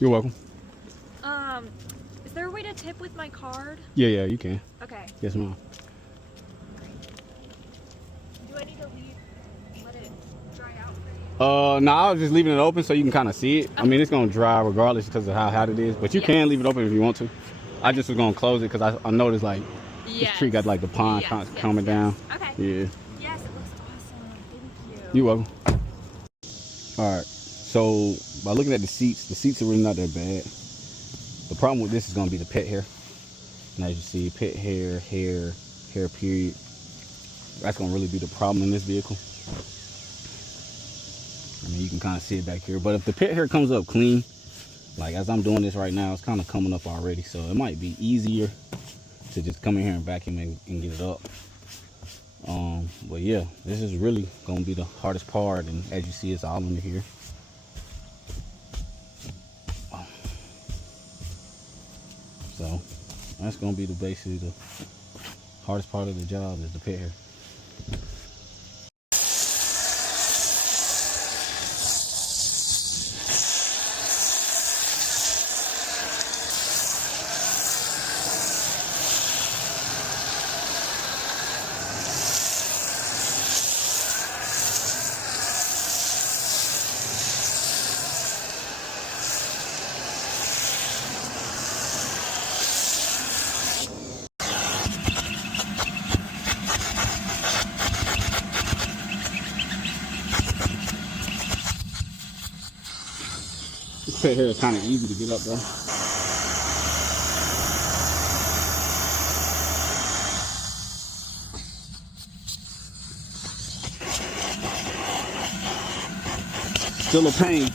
You're welcome. Is there a way to tip with my card? Yeah, you can. Okay. Yes, ma'am. Do I need to let it dry out for you? No, I was just leaving it open so you can kind of see it. I mean, it's gonna dry regardless because of how hot it is, but you can leave it open if you want to. I just was gonna close it because I noticed like this tree got like the pond coming down. Okay. Yeah. Yes, it looks awesome. Thank you. You're welcome. All right. So by looking at the seats are really not that bad. The problem with this is gonna be the pet hair. And as you see, pet hair, hair period. That's gonna really be the problem in this vehicle. I mean, you can kind of see it back here. But if the pet hair comes up clean, like as I'm doing this right now, it's kind of coming up already. So it might be easier to just come in here and vacuum and get it up. But yeah, this is really gonna be the hardest part. And as you see, it's all under here. So that's gonna be basically the hardest part of the job is the pet hair. This pet hair is kind of easy to get up though. Still a pain.